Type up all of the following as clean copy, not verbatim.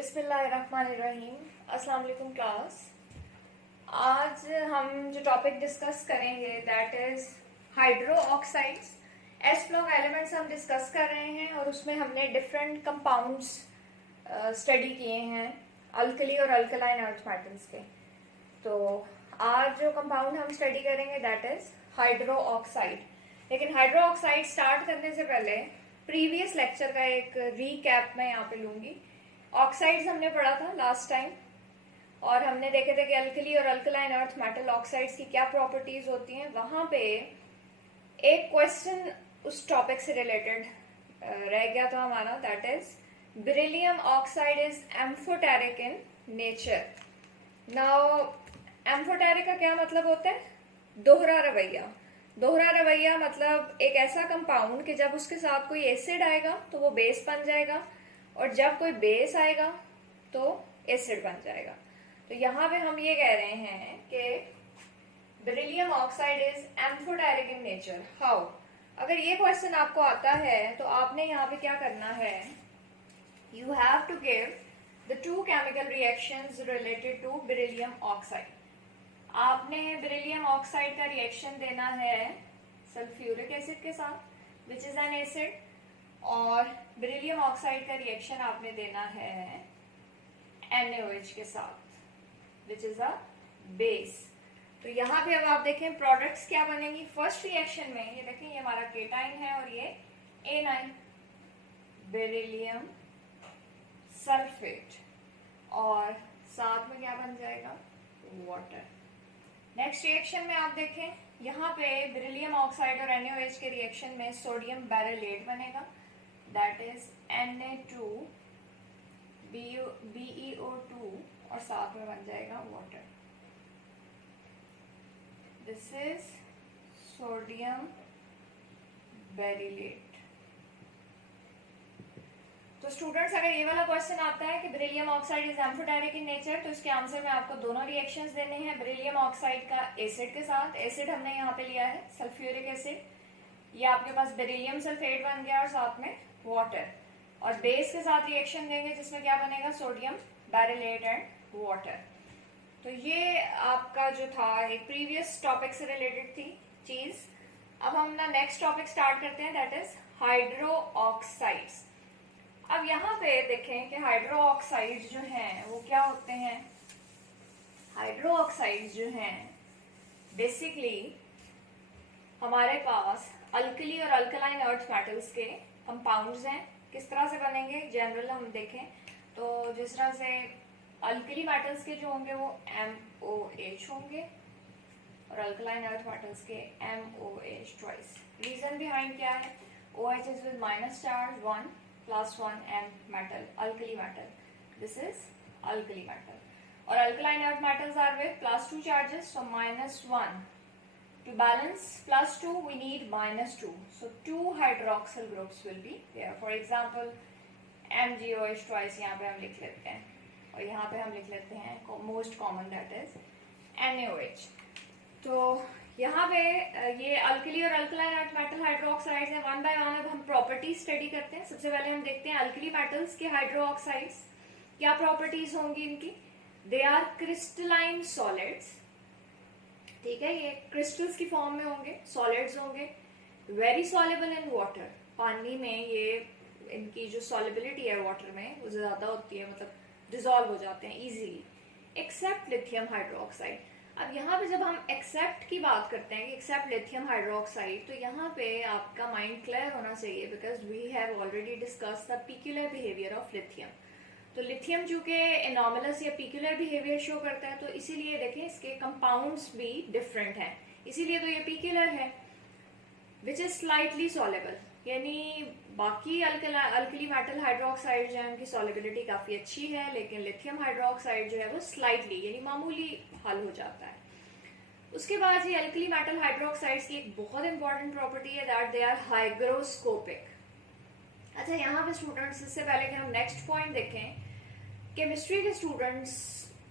बिस्मिल्लाहिर्रहमानिर्रहीम। अस्सलाम वालेकुम क्लास। आज हम जो टॉपिक डिस्कस करेंगे that is hydro oxides. S block elements हम डिस्कस कर रहे हैं और उसमें हमने डिफरेंट कंपाउंड्स स्टडी किए हैं अल्कली और अल्कलाइन अर्थ मेटल्स के। तो आज जो कंपाउंड हम स्टडी करेंगे दैट इज हाइड्रो ऑक्साइड। लेकिन हाइड्रो ऑक्साइड स्टार्ट करने से पहले प्रीवियस लेक्चर का एक रीकैप मैं यहाँ पे लूंगी। ऑक्साइड्स हमने पढ़ा था लास्ट टाइम और हमने देखे थे कि अल्कली और अल्कलाइन अर्थ मेटल ऑक्साइड्स की क्या प्रॉपर्टीज होती हैं। वहां पे एक क्वेश्चन उस टॉपिक से रिलेटेड रह गया था हमारा, that is beryllium oxide is amphoteric in nature. Now amphoteric का क्या मतलब होता है? दोहरा रवैया। दोहरा रवैया मतलब एक ऐसा कंपाउंड कि जब उसके साथ कोई एसिड आएगा तो वो बेस बन जाएगा और जब कोई बेस आएगा तो एसिड बन जाएगा। तो यहाँ पे हम ये कह रहे हैं कि beryllium oxide is amphoteric in nature. How? अगर ये क्वेश्चन आपको आता है तो आपने यहाँ पे क्या करना है, you have to give the two chemical reactions related to beryllium oxide. आपने बेरिलियम ऑक्साइड का रिएक्शन देना है सल्फ्यूरिक एसिड के साथ विच इज एन एसिड, और बेरिलियम ऑक्साइड का रिएक्शन आपने देना है NaOH के साथ विच इज अ बेस। तो यहाँ पे अब आप देखें प्रोडक्ट्स क्या बनेंगी फर्स्ट रिएक्शन में। ये देखें, ये हमारा केटाइन है और ये एनाइन, बेरिलियम सल्फेट, और साथ में क्या बन जाएगा? वाटर। नेक्स्ट रिएक्शन में आप देखें, यहाँ पे बेरिलियम ऑक्साइड और NaOH के रिएक्शन में सोडियम बैरिलेट बनेगा, दैट इज Na2 BeO2 और साथ में बन जाएगा water. This is sodium beryllate. तो स्टूडेंट्स, अगर ये वाला क्वेश्चन आता है कि beryllium oxide is amphoteric in nature, तो इसके आंसर में आपको दोनों रिएक्शंस देने हैं बेरिलियम ऑक्साइड का एसिड के साथ। एसिड हमने यहाँ पे लिया है सल्फ्यूरिक एसिड। ये आपके पास बेरिलियम सल्फेट बन गया और साथ में वाटर, और बेस के साथ रिएक्शन देंगे जिसमें क्या बनेगा? Sodium beryllate and water. तो ये आपका जो था एक प्रीवियस टॉपिक से रिलेटेड थी चीज। अब हम ना नेक्स्ट टॉपिक स्टार्ट करते हैं दैट इज हाइड्रो ऑक्साइड्स। अब यहाँ पे देखें कि हाइड्रो ऑक्साइड्स जो हैं वो क्या होते हैं। हाइड्रो ऑक्साइड्स जो हैं बेसिकली हमारे पास अल्कली और अल्कलाइन अर्थ मेटल्स के कंपाउंड्स हैं। किस तरह से बनेंगे जनरल हम देखें तो जिस तरह से अल्कली मेटल्स के जो होंगे वो MOH होंगे और अल्कलाइन अर्थ मेटल्स के MOH ट्वाइस। रीजन बिहाइंड क्या है? OH is with minus charge 1 + 1 M metal, alkali metal, this is alkali metal, और alkaline earth metals are with +2 charges, so -1. To balance +2 we need -2, so 2 hydroxyl groups will be there. For example MgOH twice यहाँ पे हम लिख लेते हैं और यहाँ पे हम लिख लेते हैं most common that is NaOH। तो यहाँ पे ये अल्कली और अल्कलाइन अर्थ मेटल हाइड्रोक्साइड्स हैं। वन बाय वन अब हम प्रॉपर्टीज स्टडी करते हैं। सबसे पहले हम देखते हैं अल्कली मेटल्स के हाइड्रोक्साइड्स क्या प्रॉपर्टीज होंगी इनकी। दे आर क्रिस्टलाइन सॉलिड्स, ठीक है, ये क्रिस्टल्स की फॉर्म में होंगे, सॉलिड्स होंगे, वेरी सॉल्युबल इन वाटर, पानी में ये इनकी जो सॉल्युबिलिटी है वाटर में वो ज्यादा होती है, मतलब डिसॉल्व हो जाते हैं इजीली, एक्सेप्ट लिथियम हाइड्रोक्साइड। अब यहाँ पे जब हम एक्सेप्ट की बात करते हैं कि एक्सेप्ट लिथियम हाइड्रोक्साइड, तो यहाँ पे आपका माइंड क्लियर होना चाहिए because we have already discuss the peculiar behaviour of lithium. तो लिथियम चूंकि एनॉमलस या पिक्यूलर बिहेवियर शो करता है तो इसीलिए देखें इसके कंपाउंड्स भी डिफरेंट हैं, इसीलिए तो ये पिक्यूलर है। विच इज स्लाइटली सॉलेबल, यानी बाकी अल्कली मेटल हाइड्रोक्साइड जो है उनकी सॉलेबिलिटी काफी अच्छी है, लेकिन लिथियम हाइड्रोक्साइड जो है वो स्लाइटली यानी मामूली हल हो जाता है। उसके बाद ये अल्कली मेटल हाइड्रोक्साइड्स की एक बहुत इंपॉर्टेंट प्रॉपर्टी है दैट दे आर हाइग्रोस्कोपिक। अच्छा, यहाँ पे स्टूडेंट्स, इससे पहले कि हम नेक्स्ट पॉइंट देखें, केमिस्ट्री के स्टूडेंट्स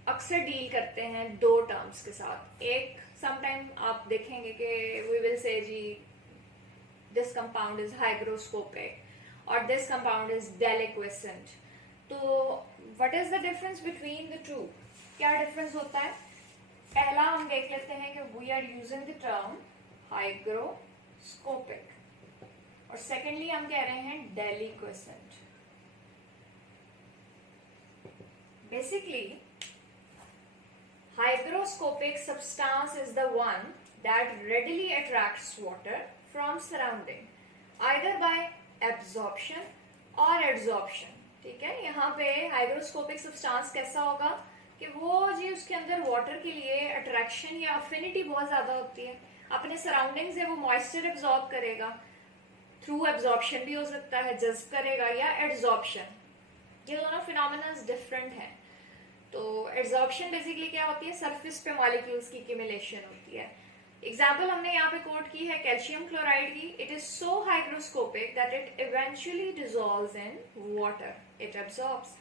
अक्सर डील करते हैं दो टर्म्स के साथ। एक समटाइम आप देखेंगे कि वी विल से जी दिस कंपाउंड इज हाइग्रोस्कोपिक और दिस कंपाउंड इज डेलिक्वेसेंट। तो what is the difference between the two, क्या डिफरेंस होता है? पहला हम देख लेते हैं कि we are using the term hygroscopic, और सेकेंडली हम कह रहे हैं deliquescent. Basically hygroscopic substance is the one that readily attracts water from surrounding either by absorption or adsorption। ठीक है, यहाँ पे हाइग्रोस्कोपिक सब्सटेंस कैसा होगा कि वो जी उसके अंदर वाटर के लिए अट्रैक्शन या अफिनिटी बहुत ज्यादा होती है, अपने सराउंडिंग से वो मॉइस्चर एब्जॉर्ब करेगा, थ्रू एब्जॉर्प्शन भी हो सकता है, जज्ब करेगा, या एड्सॉर्प्शन। ये दोनों फिनोमेना डिफरेंट हैं। तो एड्सॉर्प्शन बेसिकली क्या होती है, सरफेस पे मॉलिक्यूल्स की एक्यूमुलेशन होती है। एग्जाम्पल हमने यहाँ पे कोट की है कैल्शियम क्लोराइड की, it is so hygroscopic that it eventually dissolves in water, it absorbs.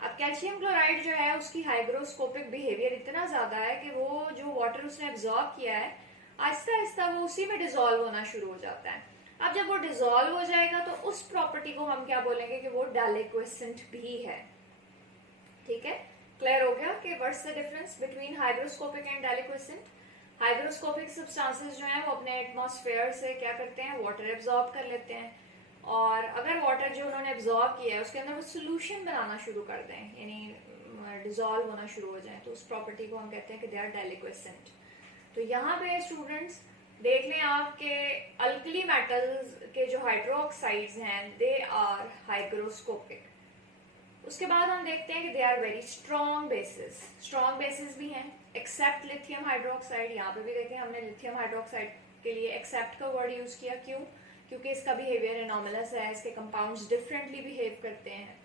अब कैल्शियम क्लोराइड जो है उसकी हाइग्रोस्कोपिक बिहेवियर इतना ज्यादा है कि वो जो वाटर उसने एब्जॉर्ब किया है आहिस्ता आहिस्ता वो उसी में डिसॉल्व होना शुरू हो जाता है। अब जब वो डिसॉल्व हो जाएगा तो उस प्रॉपर्टी को हम क्या बोलेंगे कि वो डेलिक्वेसेंट भी है। ठीक है, क्लियर हो गया कि what's the difference between hygroscopic and deliquescent? Hygroscopic substances जो हैं वो अपने एटमॉस्फेयर से क्या करते हैं, वाटर एब्जॉर्ब कर लेते हैं, और अगर वाटर जो उन्होंने एब्जॉर्ब किया है उसके अंदर वो सोल्यूशन बनाना शुरू कर दें, यानी डिसॉल्व होना शुरू हो जाए, तो उस प्रॉपर्टी को हम कहते हैं कि दे आर डेलिक्वेसेंट। तो यहाँ पे स्टूडेंट्स देख लें आपके अल्कली मेटल्स के जो हाइड्रोक्साइड्स हैं दे आर हाइग्रोस्कोपिक। उसके बाद हम देखते हैं कि they are very strong bases, strong bases भी हैं एक्सेप्ट लिथियम हाइड्रोक्साइड। यहाँ पे भी देखें हमने लिथियम हाइड्रोक्साइड के लिए एक्सेप्ट का वर्ड यूज किया, क्यों? क्योंकि इसका बिहेवियर एनॉमलस है, इसके कंपाउंड्स डिफरेंटली बिहेव करते हैं।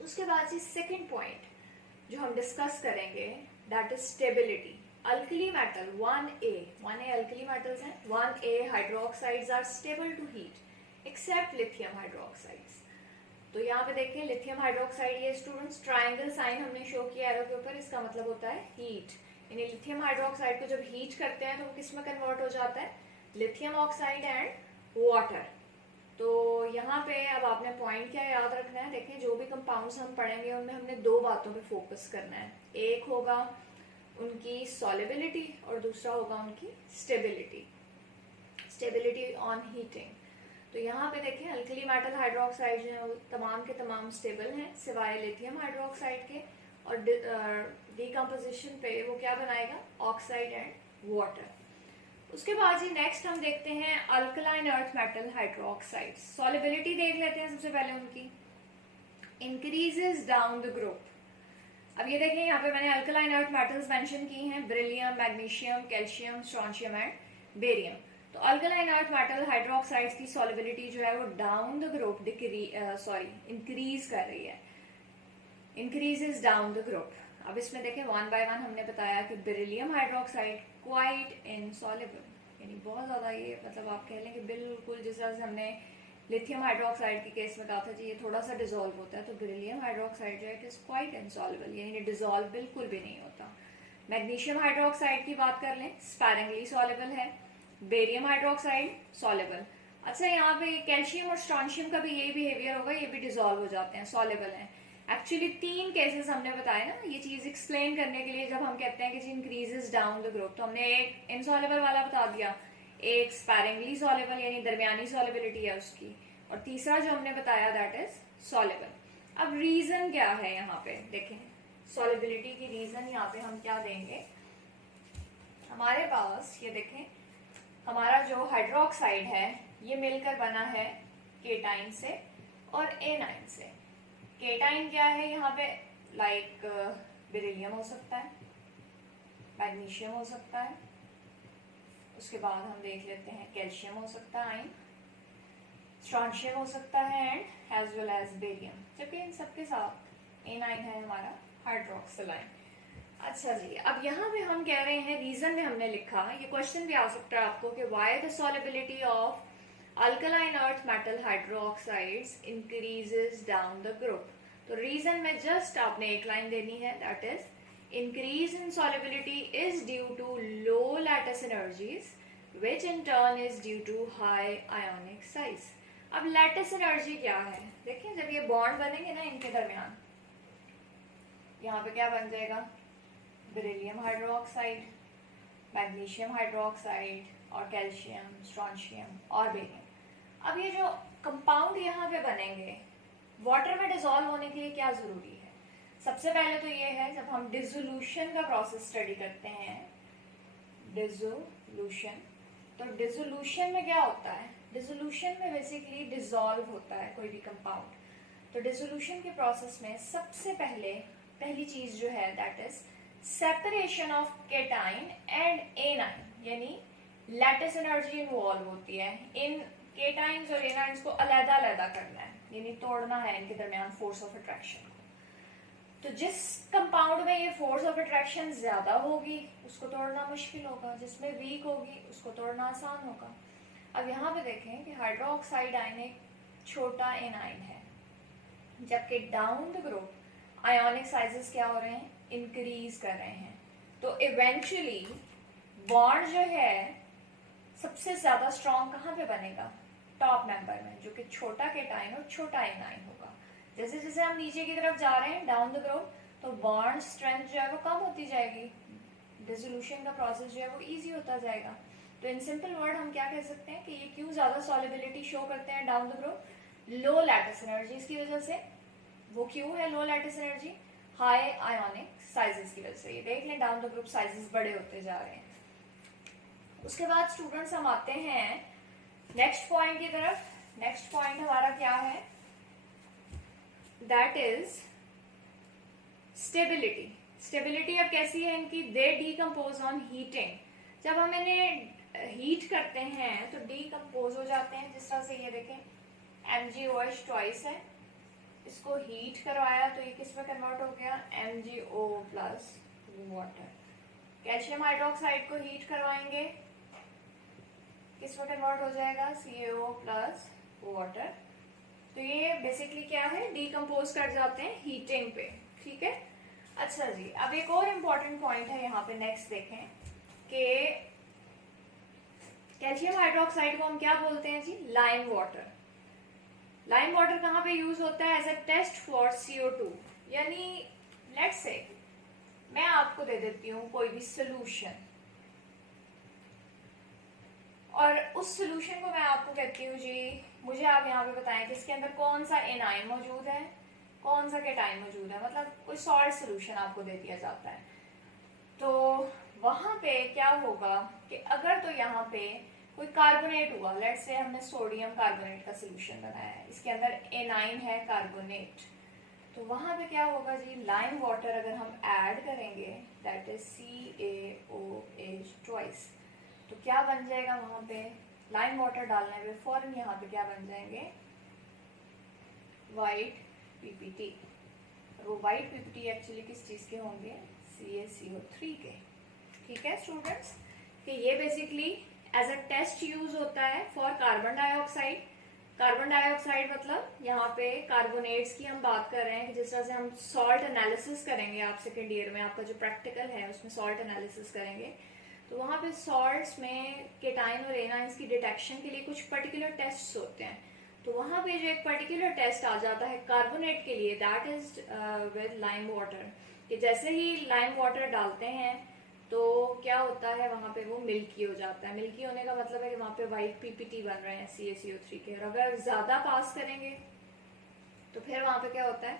उसके बाद जी सेकेंड पॉइंट जो हम डिस्कस करेंगे that is stability. Alkali metal 1A alkali metals हैं, 1A hydroxides are stable to heat except lithium hydroxides. तो यहाँ पे देखिए लिथियम हाइड्रोक्साइड, ये स्टूडेंट्स ट्रायंगल साइन हमने शो किया एरो के ऊपर, इसका मतलब होता है हीट, यानी लिथियम हाइड्रोक्साइड को जब हीट करते हैं तो वो किस में कन्वर्ट हो जाता है, लिथियम ऑक्साइड एंड वाटर। तो यहाँ पे अब आपने पॉइंट क्या याद रखना है, देखें जो भी कंपाउंड्स हम पढ़ेंगे उनमें हमने दो बातों पे फोकस करना है, एक होगा उनकी सॉल्युबिलिटी और दूसरा होगा उनकी स्टेबिलिटी, स्टेबिलिटी ऑन हीटिंग। तो यहाँ पे देखें अल्कली मेटल हाइड्रोक्साइड जो है वो तमाम के तमाम स्टेबल हैं सिवाय लिथियम हाइड्रोक्साइड के, और डिकम्पोजिशन पे वो क्या बनाएगा, ऑक्साइड एंड वाटर। उसके बाद जी नेक्स्ट हम देखते हैं alkaline earth metal hydroxide. Solubility देख लेते हैं सबसे पहले उनकी, इंक्रीजेस डाउन द ग्रुप। अब ये देखें यहाँ पे मैंने अल्कलाइन अर्थ मेटल्स मेंशन की हैं, beryllium, magnesium, calcium, strontium and barium. तो अल्कलाइन अर्थ मेटल हाइड्रोक्साइड्स की सॉल्युबिलिटी जो है वो डाउन द ग्रुप इंक्रीज कर रही है, इंक्रीजेस डाउन द ग्रुप। अब इसमें देखें वन बाय वन हमने बताया कि बेरिलियम हाइड्रोक्साइड क्वाइट इनसॉल्युबल, यानी बहुत ज्यादा ये मतलब आप कह लें कि बिल्कुल जिस तरह से हमने लिथियम हाइड्रोक्साइड के केस में कहा था जी ये थोड़ा सा डिसॉल्व होता है, तो बेरिलियम हाइड्रोक्साइड जो है इट इज क्वाइट इनसॉल्युबल, यानी डिसॉल्व बिल्कुल भी नहीं होता। मैग्नीशियम हाइड्रोक्साइड की बात कर लें, स्पैरिंगली सॉल्युबल है, बेरियम हाइड्रोक्साइड सॉल्युबल। अच्छा यहाँ पे कैल्शियम और स्ट्रोंशियम का भी यही बिहेवियर होगा, ये भी डिसॉल्व हो जाते हैं, सॉल्युबल हैं। एक्चुअली 3 केसेस हमने बताए ना ये चीज एक्सप्लेन करने के लिए, जब हम कहते हैं कि जी इंक्रीजेस डाउन द ग्रुप, तो हमने एक इनसॉल्युबल वाला बता दिया, एक स्पैरिंगली सॉल्युबल यानी दरमियानी सॉल्युबिलिटी है उसकी, और तीसरा जो हमने बताया दैट इज सॉल्युबल। अब रीजन क्या है यहाँ पे देखें, सॉल्युबिलिटी की रीजन यहाँ पे हम क्या देंगे, हमारे पास ये देखें हमारा जो हाइड्रोक्साइड है ये मिलकर बना है केटाइन से और एनाइन से। केटाइन क्या है यहाँ पे, लाइक बेरिलियम हो सकता है, मैग्नीशियम हो सकता है, उसके बाद हम देख लेते हैं कैल्शियम हो सकता है, आयन, स्ट्रोंशियम हो सकता है and as well as barium, जबकि इन सबके साथ एनाइन है हमारा हाइड्रोक्सिलाइन। अच्छा जी, अब यहाँ पे हम कह रहे हैं रीजन में हमने लिखा, ये क्वेश्चन भी आ सकता है आपको कि why the solubility of alkaline earth metal hydroxides increases down the group. तो रीजन में जस्ट आपने एक लाइन देनी है, that is increase in solubility is due to low lattice energies which in turn is due to high ionic size. अब lattice energy क्या है, देखिए जब ये बॉन्ड बनेंगे ना इनके दरमियान, यहाँ पे क्या बन जाएगा, बेरिलियम हाइड्रोक्साइड, मैग्नीशियम हाइड्रोक्साइड और कैल्शियम, स्ट्रोंशियम और बेरियम। अब ये जो कंपाउंड यहाँ पे बनेंगे वाटर में डिसॉल्व होने के लिए क्या जरूरी है, सबसे पहले तो ये है जब हम डिसोल्यूशन का प्रोसेस स्टडी करते हैं, डिसोल्यूशन, तो डिसोल्यूशन में क्या होता है, डिसोल्यूशन में बेसिकली डिसॉल्व होता है कोई भी कंपाउंड। तो डिसोल्यूशन के प्रोसेस में सबसे पहली चीज जो है that is separation of cation and A9, यानी लैटिस एनर्जी इन्वॉल्व होती है। इन केटाइंस और एनाइंस को अलग अलग करना है, यानी तोड़ना है इनके दरमियान फोर्स ऑफ अट्रैक्शन को। तो जिस कंपाउंड में ये फोर्स ऑफ अट्रैक्शन ज्यादा होगी उसको तोड़ना मुश्किल होगा, जिसमें वीक होगी उसको तोड़ना आसान होगा। अब यहाँ पे देखें कि हाइड्रोक्साइड आयन एक छोटा एनाइन है, जबकि down the group ionic sizes क्या हो रहे हैं, इंक्रीज कर रहे हैं। तो इवेंचुअली बॉन्ड जो है सबसे ज्यादा स्ट्रॉन्ग कहाँ पे बनेगा, टॉप मेंबर में, जो कि छोटा केटाइन और छोटा एनाइन होगा। जैसे जैसे हम नीचे की तरफ जा रहे हैं डाउन द ग्रुप, तो बॉन्ड स्ट्रेंथ जो है वो कम होती जाएगी, डिसोल्यूशन का प्रोसेस जो है वो इजी होता जाएगा। तो इन सिंपल वर्ड हम क्या कह सकते हैं कि ये क्यों ज्यादा सॉल्युबिलिटी शो करते हैं down the group, low lattice energies की वजह से। वो क्यों है low lattice energy, high ionic sizes की वजह से। ये देख लें डाउन द ग्रुप साइजेस बड़े होते जा रहे हैं। उसके बाद स्टूडेंट्स हम आते हैं नेक्स्ट पॉइंट की तरफ। नेक्स्ट पॉइंट हमारा क्या है, दैट इज स्टेबिलिटी। स्टेबिलिटी अब कैसी है इनकी, दे डीकम्पोज ऑन हीटिंग। जब हम इन्हें हीट करते हैं तो डीकम्पोज हो जाते हैं। जिस तरह से ये देखें MgOH ट्वाइस है, इसको हीट करवाया तो ये किस में कन्वर्ट हो गया, MgO plus water. Calcium hydroxide को हीट करवाएंगे, किस में कन्वर्ट हो जाएगा, CaO प्लस वाटर। तो ये बेसिकली क्या है, डीकम्पोज कर जाते हैं हीटिंग पे, ठीक है। अच्छा जी, अब एक और इम्पॉर्टेंट पॉइंट है यहाँ पे, नेक्स्ट देखें कि कैल्शियम हाइड्रोक्साइड को हम क्या बोलते हैं जी, लाइम वाटर। लाइम वाटर कहाँ पे यूज होता है, as a test for CO2। यानी लेट्स से मैं आपको दे देती हूँ कोई भी सोल्यूशन, और उस सोल्यूशन को मैं आपको कहती हूँ जी मुझे आप यहाँ पे बताएं कि इसके अंदर कौन सा एनाइन मौजूद है, कौन सा केटाइन मौजूद है, मतलब कोई सॉल्ट सोल्यूशन आपको दे दिया जाता है। तो वहां पे क्या होगा कि अगर तो यहाँ पे कोई कार्बोनेट हुआ, लेट्स से हमने सोडियम कार्बोनेट का सोल्यूशन बनाया है, इसके अंदर एनाइन है कार्बोनेट, तो वहां पे क्या होगा जी, लाइम वाटर अगर हम ऐड करेंगे दैट इज CaOH ट्वाइस, तो क्या बन जाएगा वहां पे, लाइम वाटर डालने पे फौरन यहाँ पे क्या बन जाएंगे, वाइट PPT। और वो वाइट PPT एक्चुअली किस चीज के होंगे, CaCO3 के, ठीक है स्टूडेंट्स। कि ये basically as a test use होता है for carbon dioxide. Carbon dioxide मतलब यहाँ पे कार्बोनेट्स की हम बात कर रहे हैं कि जिस तरह से हम सॉल्ट एनालिसिस करेंगे, आप सेकेंड ईयर में आपका जो प्रैक्टिकल है उसमें सॉल्ट एनालिसिस करेंगे, तो वहाँ पे सॉल्ट्स में केटाइन और एनाइंस की डिटेक्शन के लिए कुछ पर्टिकुलर टेस्ट्स होते हैं। तो वहाँ पे जो एक पर्टिकुलर टेस्ट आ जाता है कार्बोनेट के लिए, that is with lime water. कि जैसे ही लाइम वाटर डालते हैं तो क्या होता है वहाँ पे वो मिल्की हो जाता है। मिल्की होने का मतलब है कि वहाँ पे वाइट PPT बन रहे हैं CaCO3 के, और अगर ज्यादा पास करेंगे तो फिर वहाँ पे क्या होता है,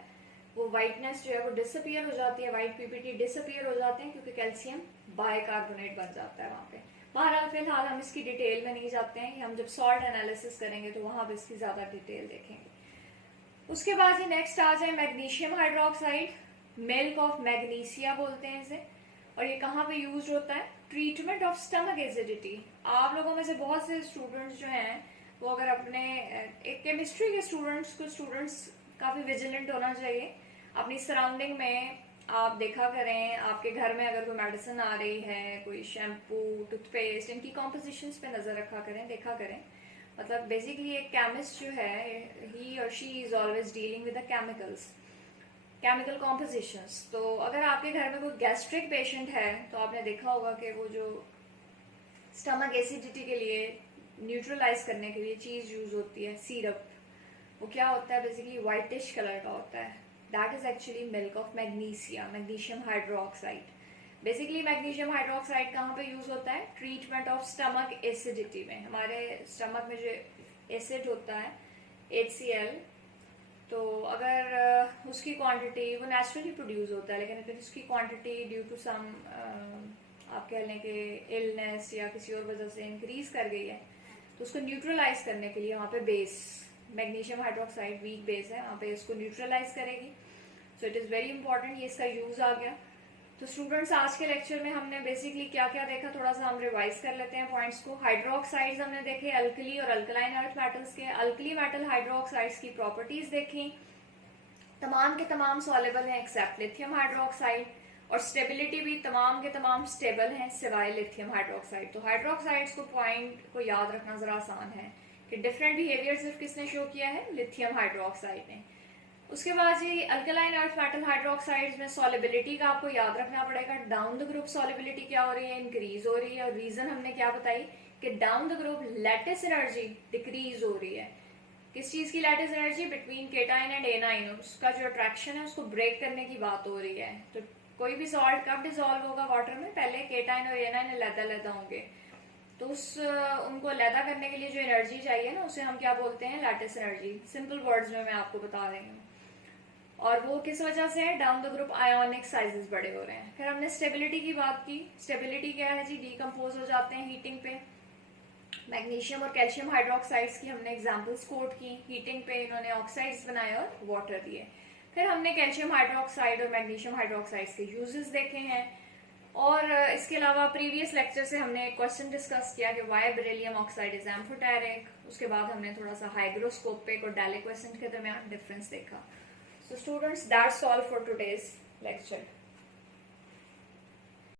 वो वाइटनेस जो है वो डिसअपियर हो जाती है, वाइट PPT डिसअपियर हो जाते हैं क्योंकि कैल्शियम बाइकार्बोनेट बन जाता है वहाँ पे। बहरहाल फिलहाल हम इसकी डिटेल में नहीं जाते हैं, हम जब सॉल्ट एनालिसिस करेंगे तो वहाँ पे इसकी ज्यादा डिटेल देखेंगे। उसके बाद ही नेक्स्ट आ जाए मैग्नीशियम हाइड्रोक्साइड, मिल्क ऑफ मैग्नीसिया बोलते हैं इसे, और ये कहाँ पे यूज होता है, ट्रीटमेंट ऑफ स्टमक एसिडिटी। आप लोगों में से बहुत से स्टूडेंट्स जो हैं वो अगर अपने एक केमिस्ट्री के स्टूडेंट्स काफी विजिलेंट होना चाहिए अपनी सराउंडिंग में। आप देखा करें आपके घर में अगर कोई मेडिसिन आ रही है, कोई शैम्पू, टूथपेस्ट, इनकी कॉम्पोजिशंस पे नजर रखा करें, देखा करें। मतलब बेसिकली एक केमिस्ट जो है, ही और she is always dealing with the chemicals, chemical compositions. तो अगर आपके घर में कोई गैस्ट्रिक पेशेंट है तो आपने देखा होगा कि वो जो स्टमक एसिडिटी के लिए न्यूट्रलाइज करने के लिए चीज़ यूज होती है, सिरप, वो क्या होता है बेसिकली वाइटिश कलर का होता है. That is actually milk of magnesia, magnesium hydroxide. Basically magnesium hydroxide कहाँ पे यूज होता है? ट्रीटमेंट ऑफ स्टमक एसिडिटी में. हमारे स्टमक में जो एसिड होता है HCl, तो अगर उसकी क्वांटिटी, वो नेचुरली प्रोड्यूस होता है, लेकिन अगर उसकी क्वांटिटी ड्यू टू सम आप कह लें कि इलनेस या किसी और वजह से इंक्रीज कर गई है, तो उसको न्यूट्रलाइज करने के लिए वहाँ पे base, magnesium hydroxide weak base है, वहाँ पे इसको न्यूट्रलाइज करेगी. So it is very important, ये इसका यूज आ गया. तो स्टूडेंट्स, आज के लेक्चर में हमने बेसिकली क्या क्या देखा, थोड़ा सा हम रिवाइज कर लेते हैं पॉइंट्स को. हाइड्रोक्साइड्स हमने देखे, अल्कली और अल्कलाइन अर्थ मेटल्स के. अल्कली मेटल हाइड्रोक्साइड्स की प्रॉपर्टीज देखी, तमाम के तमाम सॉलेबल हैं एक्सेप्ट लिथियम हाइड्रोक्साइड, और स्टेबिलिटी भी तमाम के तमाम स्टेबल हैं सिवाय लिथियम हाइड्रोक्साइड. तो हाइड्रोक्साइड्स को पॉइंट को याद रखना जरा आसान है कि डिफरेंट बिहेवियर सिर्फ किसने शो किया है? लिथियम हाइड्रोक्साइड ने. उसके बाद जी अल्कलाइन अर्थ मेटल हाइड्रोक्साइड्स में सॉलिबिलिटी का आपको याद रखना पड़ेगा. डाउन द ग्रुप सॉलिबिलिटी क्या हो रही है? इंक्रीज हो रही है. और रीजन हमने क्या बताई कि down the group lattice energy decrease हो रही है. किस चीज की lattice energy? Between cation and A9, उसका जो अट्रैक्शन है उसको ब्रेक करने की बात हो रही है. तो कोई भी सॉल्ट कब डिसॉल्व होगा वाटर में? पहले केटाइन और एनाइन अलग-अलग होंगे, तो उनको अलग करने के लिए जो एनर्जी चाहिए ना, उसे हम क्या बोलते हैं? Lattice energy. सिंपल वर्ड्स में मैं आपको बता रही हूँ. और वो किस वजह से है? Down the group ionic sizes बड़े हो रहे हैं. फिर हमने स्टेबिलिटी की बात की. स्टेबिलिटी क्या है जी? डीकम्पोज हो जाते हैं हीटिंग पे. मैग्नीशियम और कैल्शियम हाइड्रोक्साइड्स की हमने एग्जांपल्स कोट की. हीटिंग पे इन्होंने ऑक्साइड्स बनाए और वाटर दिए. फिर हमने कैल्शियम हाइड्रोक्साइड और मैग्नीशियम हाइड्रोक्साइड्स के यूजेस देखे हैं. और इसके अलावा प्रीवियस लेक्चर से हमने एक क्वेश्चन डिस्कस किया कि why beryllium oxide is amphoteric. उसके बाद हमने थोड़ा सा हाइग्रोस्कोपिक और डायलिक्वेसेंट के दरमियान डिफरेंस देखा. So students, that's all for today's lecture.